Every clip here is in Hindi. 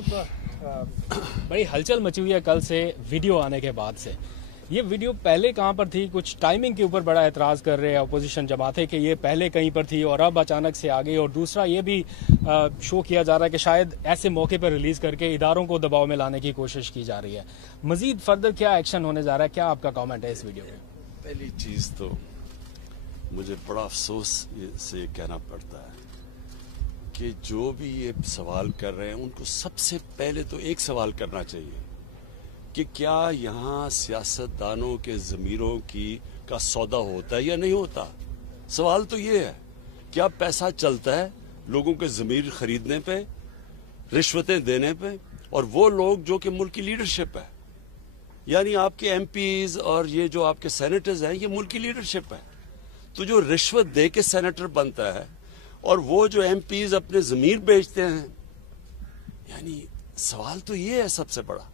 साहब, बड़ी हलचल मची हुई है कल से वीडियो आने के बाद से। ये वीडियो पहले कहाँ पर थी? कुछ टाइमिंग के ऊपर बड़ा एतराज़ कर रहे हैं अपोजिशन जमातें कि ये पहले कहीं पर थी और अब अचानक से आ गई। और दूसरा ये भी शो किया जा रहा है कि शायद ऐसे मौके पर रिलीज़ करके इदारों को दबाव में लाने की कोशिश की जा रही है। मजीद फर्दर क्या एक्शन होने जा रहा है? क्या आपका कॉमेंट है इस वीडियो में? पहली चीज़ तो मुझे बड़ा अफसोस से कहना पड़ता है कि जो भी ये सवाल कर रहे हैं उनको सबसे पहले तो एक सवाल करना चाहिए कि क्या यहाँ सियासतदानों के ज़मीरों का सौदा होता है या नहीं होता। सवाल तो ये है, क्या पैसा चलता है लोगों के ज़मीर खरीदने पे, रिश्वतें देने पे? और वो लोग जो कि मुल्क की लीडरशिप है, यानी आपके एमपीज और ये जो आपके सेनेटर्स हैं, ये मुल्क की लीडरशिप है। तो जो रिश्वत दे के सेनेटर बनता है और वो जो एमपीज अपने ज़मीर बेचते हैं, यानी सवाल तो ये है सबसे बड़ा।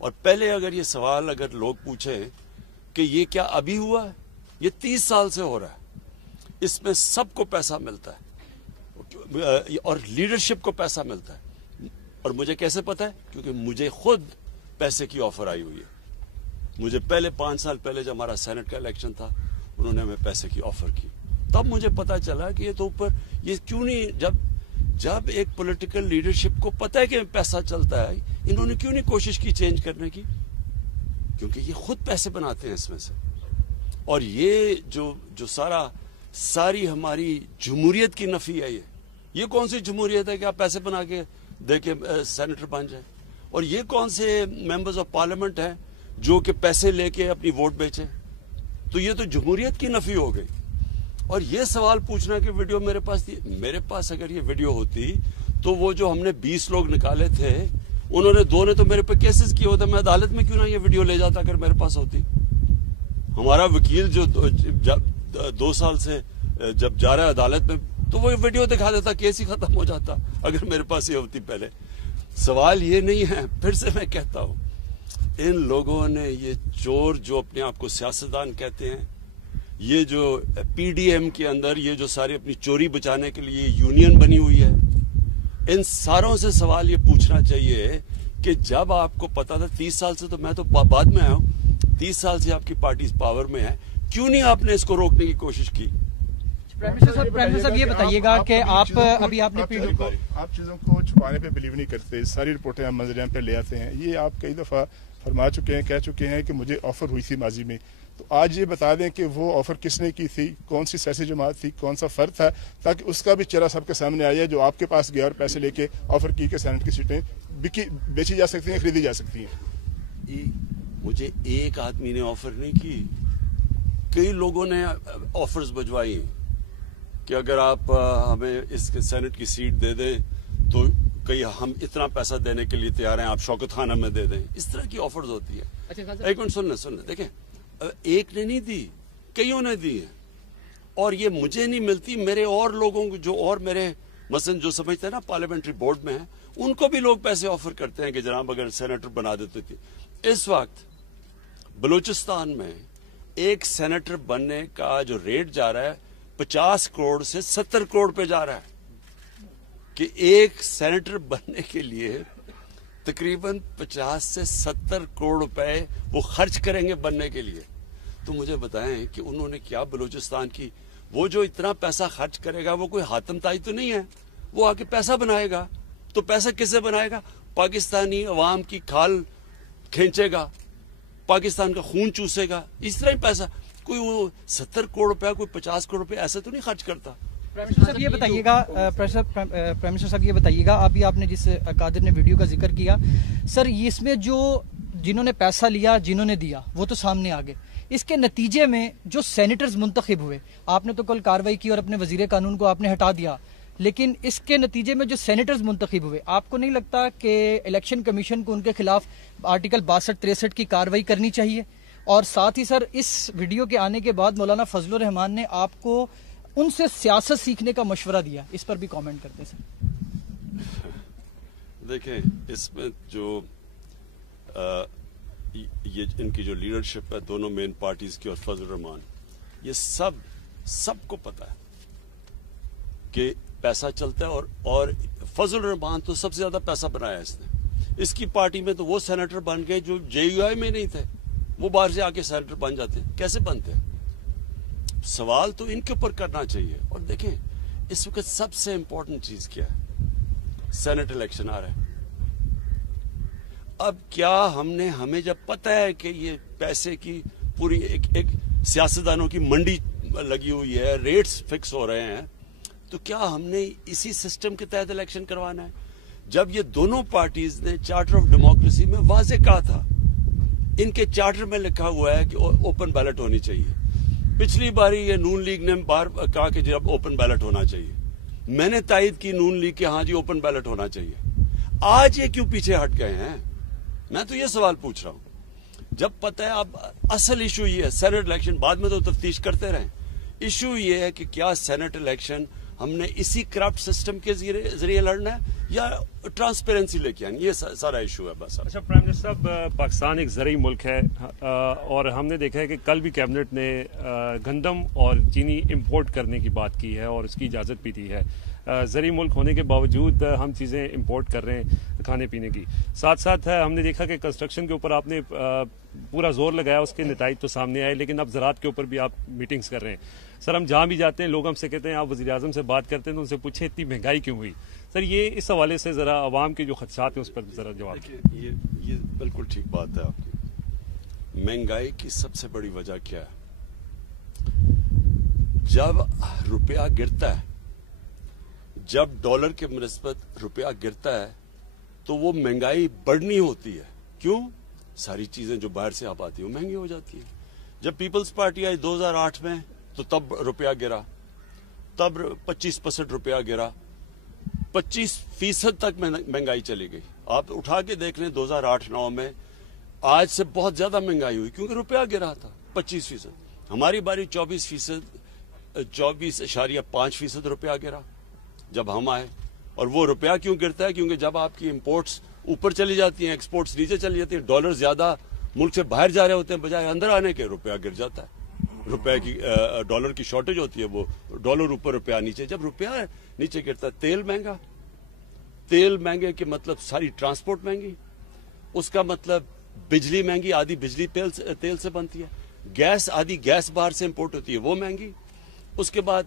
और पहले अगर ये सवाल अगर लोग पूछें कि ये क्या अभी हुआ है, ये 30 साल से हो रहा है, इसमें सबको पैसा मिलता है और लीडरशिप को पैसा मिलता है। और मुझे कैसे पता है? क्योंकि मुझे खुद पैसे की ऑफर आई हुई है। मुझे पहले 5 साल पहले जब हमारा सेनेट का इलेक्शन था, उन्होंने हमें पैसे की ऑफर की, तब मुझे पता चला कि ये तो ऊपर ये क्यों नहीं, जब एक पॉलिटिकल लीडरशिप को पता है कि पैसा चलता है, इन्होंने क्यों नहीं कोशिश की चेंज करने की? क्योंकि ये खुद पैसे बनाते हैं इसमें से। और ये जो सारी हमारी जमहूरियत की नफी है, ये कौन सी जमहूरियत है कि आप पैसे बना के दे के सेनेटर बन जाए? और ये कौन से मेंबर्स ऑफ पार्लियामेंट हैं जो कि पैसे लेके अपनी वोट बेचे? तो ये तो जमहूरियत की नफी हो गई। और ये सवाल पूछना कि वीडियो मेरे पास थी, मेरे पास अगर ये वीडियो होती तो वो जो हमने 20 लोग निकाले थे, उन्होंने 2 ने तो मेरे पे केसेस किए होते, मैं अदालत में क्यों ना ये वीडियो ले जाता अगर मेरे पास होती। हमारा वकील जो 2 साल से जब जा रहा है अदालत में, तो वो वीडियो दिखा देता, केस ही खत्म हो जाता अगर मेरे पास ये होती पहले। सवाल ये नहीं है, फिर से मैं कहता हूं, इन लोगों ने ये चोर जो अपने आप को सियासतदान कहते हैं, ये जो पीडीएम के अंदर ये जो सारी अपनी चोरी बचाने के लिए यूनियन बनी हुई है, इन सारों से सवाल ये पूछना चाहिए कि जब आपको पता था 30 साल से, तो मैं तो बाद में आया हूं, 30 साल से आपकी पार्टी पावर में है, क्यों नहीं आपने इसको रोकने की कोशिश की? प्राइम मिनिस्टर साहब ये बताइएगा कि आप अभी आपने आप चीजों को छुपाने पे बिलीव नहीं करते, सारी रिपोर्टें हम मंजर पे ले आते हैं। ये आप कई दफा फरमा चुके हैं, कह चुके हैं कि मुझे ऑफर हुई थी माजी में, तो आज ये बता दें कि वो ऑफर किसने की थी, कौन सी सियासी जमात थी, कौन सा फर्द था, ताकि उसका भी चेहरा सबके सामने आया जो आपके पास गया और पैसे लेके ऑफर की कि सेनेट की सीटें बेची जा सकती हैं, खरीदी जा सकती हैं। मुझे एक आदमी ने ऑफर नहीं की, कई लोगों ने ऑफर्स भिजवाई कि अगर आप हमें इस सेनेट की सीट दे दें तो कई हम इतना पैसा देने के लिए तैयार हैं, आप शौकत खान हमें दे दें। इस तरह की ऑफर्स होती है। एक मिनट सुन ले, देखें, एक ने नहीं दी, कईयों ने दी है। और ये मुझे नहीं मिलती, मेरे और लोगों को जो और मेरे मसलन जो समझते हैं ना पार्लियामेंट्री बोर्ड में है, उनको भी लोग पैसे ऑफर करते हैं कि जनाब अगर सेनेटर बना देते थे। इस वक्त बलूचिस्तान में एक सेनेटर बनने का जो रेट जा रहा है 50 करोड़ से 70 करोड़ पे जा रहा है, कि एक सेनेटर बनने के लिए तकरीबन 50 से 70 करोड़ रुपए वो खर्च करेंगे बनने के लिए। तो मुझे बताएं कि उन्होंने क्या बलूचिस्तान की, वो जो इतना पैसा खर्च करेगा वो कोई हातम ताई तो नहीं है, वो आके पैसा बनाएगा। तो पैसा किससे बनाएगा? पाकिस्तानी अवाम की खाल खींचेगा, पाकिस्तान का खून चूसेगा, इस तरह ही पैसा। कोई वो 70 करोड़ रुपया, कोई 50 करोड़ रुपया ऐसे तो नहीं खर्च करता। प्राइम मिनिस्टर साहब ये बताइएगा, प्राइम मिनिस्टर साहब ये बताइएगा, अभी आपने जिस कादिर ने वीडियो का जिक्र किया, सर इसमें जो जिन्होंने पैसा लिया, जिन्होंने दिया, वो तो सामने आ गए। इसके नतीजे में जो सेनेटर्स मुंतखब हुए, आपने तो कल कार्रवाई की और अपने वजीर कानून को आपने हटा दिया, लेकिन इसके नतीजे में जो सेनेटर्स मुंतखब हुए, आपको नहीं लगता कि इलेक्शन कमीशन को उनके खिलाफ आर्टिकल 62-63 की कार्रवाई करनी चाहिए? और साथ ही सर, इस वीडियो के आने के बाद मौलाना फजलुर रहमान ने आपको उनसे सियासत सीखने का मशवरा दिया, इस पर भी कमेंट करते सर। देखें, इसमें जो ये इनकी जो लीडरशिप है दोनों मेन पार्टीज की और फजलुर रहमान, ये सबको पता है कि पैसा चलता है और फजल रहमान तो सबसे ज्यादा पैसा बनाया इसने। इसकी पार्टी में तो वो सेनेटर बन गए जो JUI में नहीं थे, वो बाहर से आके सेनेटर बन जाते हैं। कैसे बनते हैं? सवाल तो इनके ऊपर करना चाहिए। और देखें इस वक्त सबसे इंपॉर्टेंट चीज क्या है, सेनेट इलेक्शन आ रहा है। अब क्या हमें जब पता है कि ये पैसे की पूरी एक सियासतदानों की मंडी लगी हुई है, रेट्स फिक्स हो रहे हैं, तो क्या हमने इसी सिस्टम के तहत इलेक्शन करवाना है? जब ये दोनों पार्टीज ने चार्टर ऑफ डेमोक्रेसी में वाजे कहा था, इनके चार्टर में लिखा हुआ है कि ओपन बैलेट होनी चाहिए। पिछली बारी ये नून लीग ने बार कहा कि जब ओपन बैलेट होना चाहिए, मैंने तायद की नून लीग के हाँ जी ओपन बैलेट होना चाहिए। आज ये क्यों पीछे हट गए हैं? मैं तो ये सवाल पूछ रहा हूं। जब पता है अब असल इशू ये है सेनेट इलेक्शन, बाद में तो तफ्तीश करते रहें। इशू ये है कि क्या सेनेट इलेक्शन हमने इसी करप्ट सिस्टम के जरिए लड़ना है या ट्रांसपेरेंसी लेके आनी, ये सारा इशू है बस। अच्छा प्राइम मिनिस्टर साहब, पाकिस्तान एक ज़रूरी मुल्क है और हमने देखा है कि कल भी कैबिनेट ने गंदम और चीनी इंपोर्ट करने की बात की है और उसकी इजाज़त भी दी है। ज़रूरी मुल्क होने के बावजूद हम चीज़ें इंपोर्ट कर रहे हैं खाने पीने की। साथ साथ हमने देखा कि कंस्ट्रक्शन के ऊपर आपने पूरा जोर लगाया, उसके नताइज तो सामने आए, लेकिन अब ज़राअत के ऊपर भी आप मीटिंग्स कर रहे हैं। सर हम जहाँ भी जाते हैं लोग हमसे कहते हैं, आप वज़ीर आज़म से बात करते हैं तो उनसे पूछे इतनी महंगाई क्यों हुई? सर ये इस हवाले से ज़रा आवाम के जो खदशात हैं उस पर ज़रा जवाब। ये बिल्कुल ठीक बात है आपकी। महंगाई की सबसे बड़ी वजह क्या है? जब रुपया गिरता है, जब डॉलर के मुनिस्बत रुपया गिरता है, तो वो महंगाई बढ़नी होती है। क्यों? सारी चीजें जो बाहर से आप आती है वो महंगी हो जाती है। जब पीपल्स पार्टी आई 2008 में, तो तब रुपया गिरा, तब 25% रुपया गिरा, 25% तक महंगाई चली गई। आप उठा के देख लें 2008-9 में आज से बहुत ज्यादा महंगाई हुई क्योंकि रुपया गिरा था 25%। हमारी बारी 24.5% रुपया गिरा जब हम आए। और वो रुपया क्यों गिरता है? क्योंकि जब आपकी इंपोर्ट्स ऊपर चली जाती हैं, एक्सपोर्ट्स नीचे चली जाती हैं, डॉलर ज्यादा मुल्क से बाहर जा रहे होते हैं बजाय अंदर आने के, रुपया गिर जाता है। रुपए की डॉलर की शॉर्टेज होती है, वो डॉलर ऊपर रुपया नीचे। जब रुपया नीचे गिरता है, तेल महंगा, तेल महंगे के मतलब सारी ट्रांसपोर्ट महंगी, उसका मतलब बिजली महंगी, आधी बिजली तेल से बनती है, गैस आधी गैस बाहर से इंपोर्ट होती है वो महंगी, उसके बाद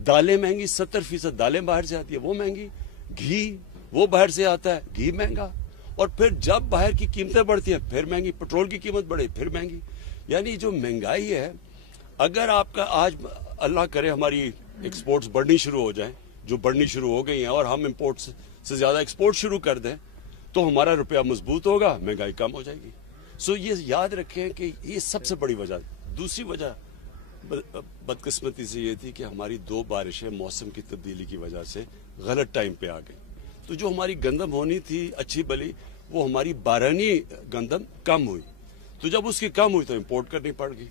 दालें महंगी, 70% दालें बाहर से आती है वो महंगी, घी वो बाहर से आता है घी महंगा, और फिर जब बाहर की कीमतें बढ़ती हैं फिर महंगी, पेट्रोल की कीमत बढ़े फिर महंगी। यानी जो महंगाई है, अगर आपका आज अल्लाह करे हमारी एक्सपोर्ट्स बढ़नी शुरू हो जाए, जो बढ़नी शुरू हो गई हैं, और हम इंपोर्ट्स से ज्यादा एक्सपोर्ट शुरू कर दें, तो हमारा रुपया मजबूत होगा, महंगाई कम हो जाएगी। सो ये याद रखें कि ये सबसे बड़ी वजह। दूसरी वजह बदकिस्मती से ये थी कि हमारी 2 बारिशें मौसम की तब्दीली की वजह से गलत टाइम पे आ गई, तो जो हमारी गंदम होनी थी अच्छी भली, वो हमारी बारहनी गंदम कम हुई, तो जब उसकी कम हुई तो इंपोर्ट करनी पड़ गई।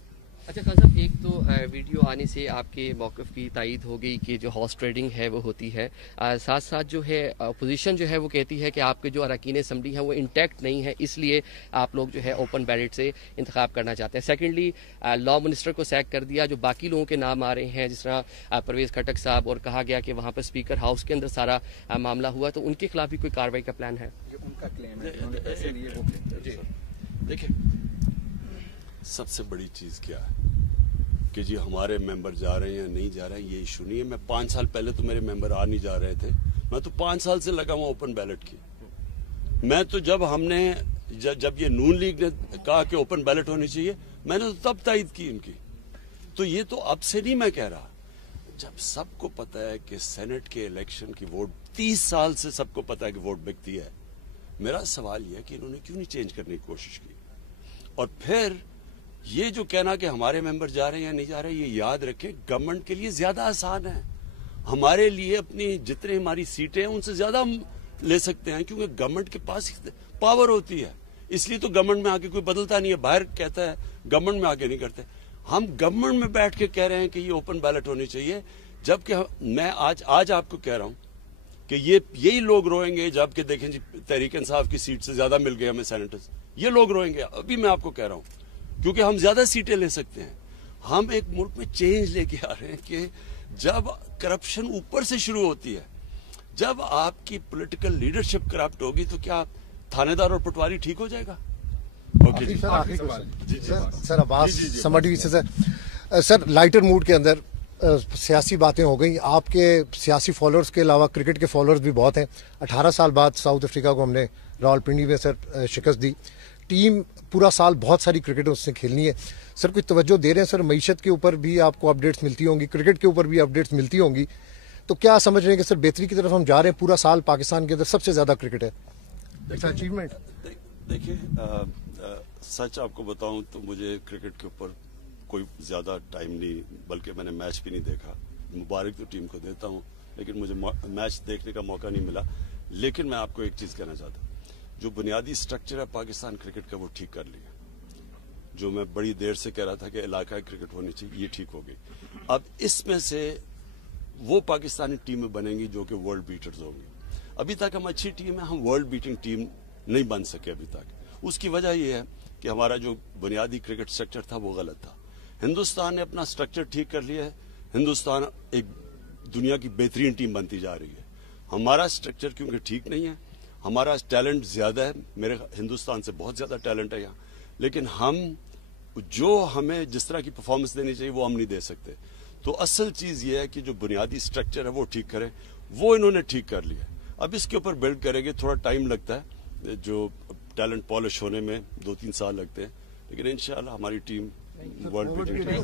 अच्छा खान साहब, एक तो वीडियो आने से आपके मौक़िफ़ की तायीद हो गई कि जो हॉर्स ट्रेडिंग है वो होती है, साथ साथ जो है अपोजिशन जो है वो कहती है कि आपके जो अरकान असम्बली हैं वो इंटैक्ट नहीं है, इसलिए आप लोग जो है ओपन बैलेट से इंतखाब करना चाहते हैं। सेकेंडली, लॉ मिनिस्टर को सैक कर दिया, जो बाकी लोगों के नाम आ रहे हैं जिस तरह परवेज़ खटक साहब, और कहा गया कि वहाँ पर स्पीकर हाउस के अंदर सारा मामला हुआ, तो उनके खिलाफ भी कोई कार्रवाई का प्लान है? उनका क्लेम है। देखिए सबसे बड़ी चीज क्या है कि जी हमारे मेंबर जा रहे हैं या नहीं जा रहे हैं, ये इशू नहीं है। मैं 5 साल पहले तो मेरे मेंबर आ नहीं जा रहे थे, मैं तो 5 साल से लगा हुआ ओपन बैलेट की। मैं तो जब ये नून लीग ने कहा कि ओपन बैलेट होनी चाहिए, मैंने तो तब तायद की इनकी। तो ये तो अब से नहीं मैं कह रहा, जब सबको पता है कि सेनेट के इलेक्शन की वोट 30 साल से सबको पता है कि वोट बिकती है। मेरा सवाल यह है कि इन्होंने क्यों नहीं चेंज करने की कोशिश की। और फिर ये जो कहना कि हमारे मेंबर जा रहे हैं या नहीं जा रहे, ये याद रखें गवर्नमेंट के लिए ज्यादा आसान है। हमारे लिए अपनी जितने हमारी सीटें हैं उनसे ज्यादा हम ले सकते हैं, क्योंकि गवर्नमेंट के पास पावर होती है। इसलिए तो गवर्नमेंट में आके कोई बदलता नहीं है, बाहर कहता है, गवर्नमेंट में आके नहीं करते। हम गवर्नमेंट में बैठ के कह रहे हैं कि ये ओपन बैलेट होनी चाहिए, जबकि मैं आज आपको कह रहा हूं कि यही लोग रोएंगे जबकि देखें जी तहरीक इंसाफ की सीट से ज्यादा मिल गए हमें सेनेटर्स, ये लोग रोएंगे। अभी मैं आपको कह रहा हूं क्योंकि हम ज्यादा सीटें ले सकते हैं। हम एक मुल्क में चेंज लेके आ रहे हैं कि जब करप्शन ऊपर से शुरू होती है, जब आपकी पॉलिटिकल लीडरशिप करप्ट होगी, तो क्या थानेदार और पटवारी ठीक हो जाएगा? ओके जी, सर अब्बास समझी सर लाइटर मूड के अंदर सियासी बातें हो गई। आपके सियासी फॉलोअर्स के अलावा क्रिकेट के फॉलोअर्स भी बहुत हैं। 18 साल बाद साउथ अफ्रीका को हमने रावलपिंडी में सर शिकस्त दी। टीम पूरा साल बहुत सारी क्रिकेट उससे खेलनी है। सर कुछ तवज्जो दे रहे हैं सर? मईशत के ऊपर भी आपको अपडेट्स मिलती होंगी, क्रिकेट के ऊपर भी अपडेट्स मिलती होंगी, तो क्या समझ रहे हैं कि सर बेहतरी की तरफ हम जा रहे हैं? पूरा साल पाकिस्तान के अंदर सबसे ज्यादा क्रिकेट है, अचीवमेंट। देखिए, सच आपको बताऊं तो मुझे क्रिकेट के ऊपर कोई ज्यादा टाइम नहीं, बल्कि मैंने मैच भी नहीं देखा। मुबारक तो टीम को देता हूं, लेकिन मुझे मैच देखने का मौका नहीं मिला। लेकिन मैं आपको एक चीज कहना चाहता हूं, जो बुनियादी स्ट्रक्चर है पाकिस्तान क्रिकेट का, वो ठीक कर लिया। जो मैं बड़ी देर से कह रहा था कि इलाकाई क्रिकेट होनी चाहिए, ये ठीक हो गई। अब इसमें से वो पाकिस्तानी टीमें बनेंगी जो कि वर्ल्ड बीटर्स होंगी। अभी तक हम अच्छी टीम है, हम वर्ल्ड बीटिंग टीम नहीं बन सके अभी तक। उसकी वजह यह है कि हमारा जो बुनियादी क्रिकेट स्ट्रक्चर था वो गलत था। हिंदुस्तान ने अपना स्ट्रक्चर ठीक कर लिया है। हिंदुस्तान एक दुनिया की बेहतरीन टीम बनती जा रही है। हमारा स्ट्रक्चर क्योंकि ठीक नहीं है, हमारा टैलेंट ज्यादा है, मेरे हिंदुस्तान से बहुत ज्यादा टैलेंट है यहाँ, लेकिन हम जो हमें जिस तरह की परफॉर्मेंस देनी चाहिए वो हम नहीं दे सकते। तो असल चीज ये है कि जो बुनियादी स्ट्रक्चर है वो ठीक करें, वो इन्होंने ठीक कर लिया। अब इसके ऊपर बिल्ड करेंगे, थोड़ा टाइम लगता है, जो टैलेंट पॉलिश होने में 2-3 साल लगते हैं, लेकिन इंशाल्लाह हमारी टीम वर्ल्ड बीटिंग टीम